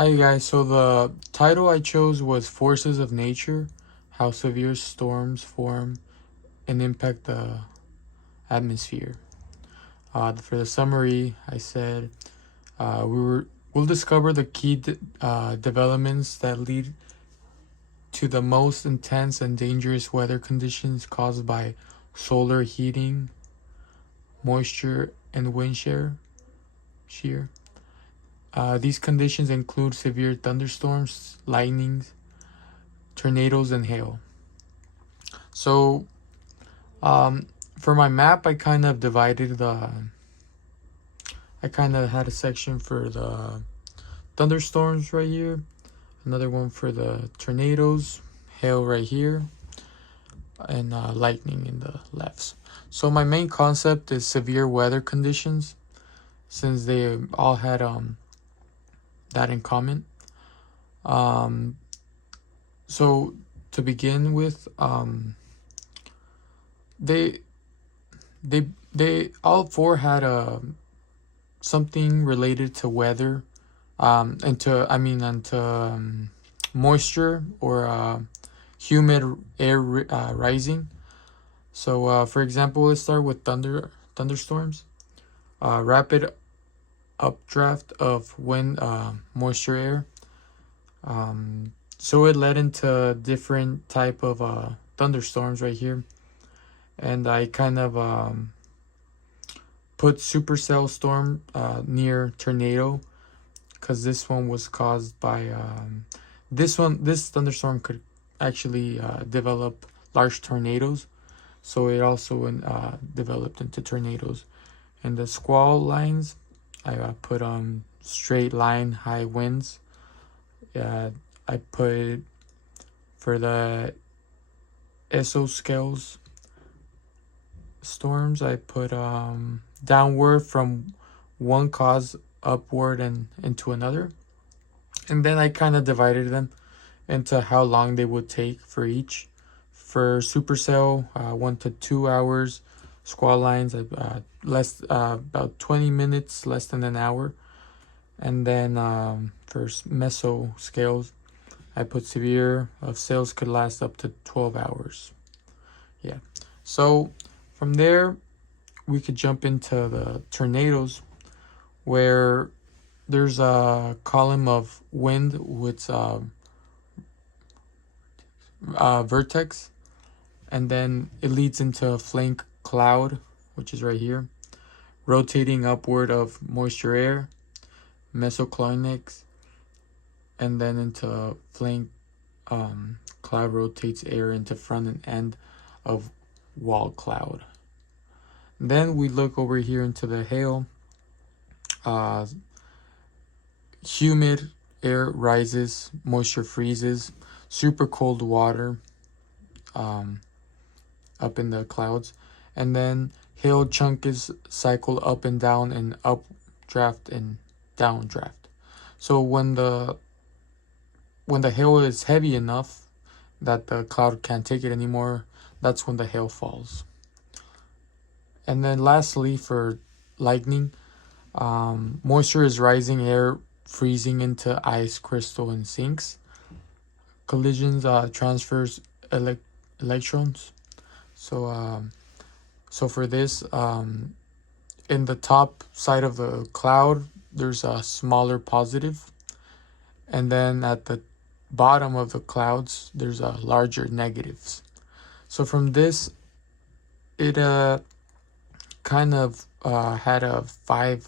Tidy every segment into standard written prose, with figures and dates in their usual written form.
Hi guys, so the title I chose was Forces of Nature, How Severe Storms Form and Impact the Atmosphere. For the summary, I said we'll discover the key developments that lead to the most intense and dangerous weather conditions caused by solar heating, moisture, and wind shear. These conditions include severe thunderstorms, lightnings, tornadoes, and hail. So, um, for my map, I kind of had a section for the thunderstorms right here, another one for the tornadoes, hail right here, and lightning in the lefts. So my main concept is severe weather conditions, since they all had that in common. Um, so to begin with, they they all four had something related to weather, and to moisture or humid air rising. So, for example, let's start with thunderstorms. Rapid updraft of wind, moisture air. So it led into different type of thunderstorms right here, and I kind of put supercell storm near tornado because this one was caused by this thunderstorm could actually develop large tornadoes, so it also developed into tornadoes. And the squall lines, I put straight line high winds. I put for the esoscales storms, I put downward from one cause upward and into another. And then I kind of divided them into how long they would take for each. For supercell, 1 to 2 hours. Squall lines, less about 20 minutes, less than an hour. And then for meso scales, I put severe of sales could last up to 12 hours. Yeah. So from there, we could jump into the tornadoes, where there's a column of wind with vertex, and then it leads into a flank cloud, which is right here, rotating upward of moisture air, mesoclinics, and then into flank cloud rotates air into front and end of wall cloud. Then we look over here into the hail. Uh, Humid air rises, moisture freezes, super cold water up in the clouds, and then hail chunks cycle up and down and updraft and downdraft. So when the hail is heavy enough that the cloud can't take it anymore, that's when the hail falls. And then lastly, for lightning, moisture is rising, air freezing into ice crystal and sinks. Collisions transfers electrons. So for this, in the top side of the cloud, there's a smaller positive, and then at the bottom of the clouds, there's a larger negatives. So from this, it kind of had a five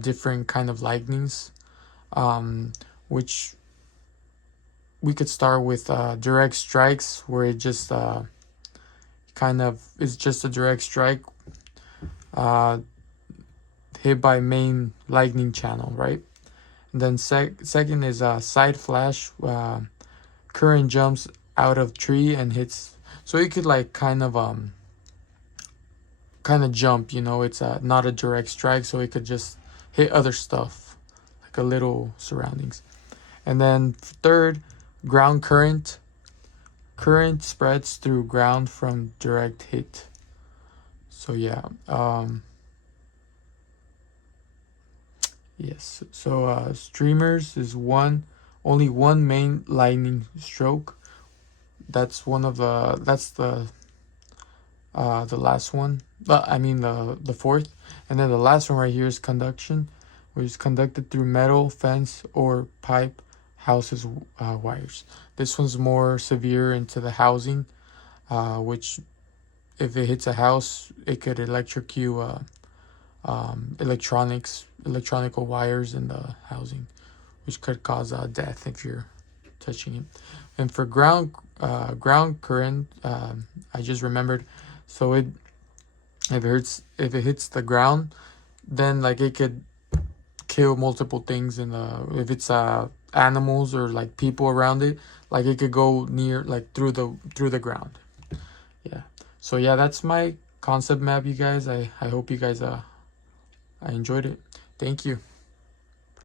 different kind of lightnings, which we could start with direct strikes, where it just kind of is just a direct strike hit by main lightning channel, right? And then second is a side flash, current jumps out of tree and hits. So you could like kind of jump, it's not a direct strike, so it could just hit other stuff, like a little surroundings. And then third, ground current. Current spreads through ground from direct hit. So yeah, Yes. So streamers is only one main lightning stroke. That's one of that's the last one. I mean the fourth, and then the last one right here is conduction, which is conducted through metal, fence, or pipe, houses, wires. This one's more severe into the housing, which if it hits a house, it could electrocute electronical wires in the housing, which could cause death if you're touching it. And for ground current, I just remembered. So if it hits the ground, then like it could kill multiple things in the if it's animals or like people around it, like it could go near like through the ground. Yeah. So yeah, that's my concept map, you guys. I hope you guys I enjoyed it. Thank you.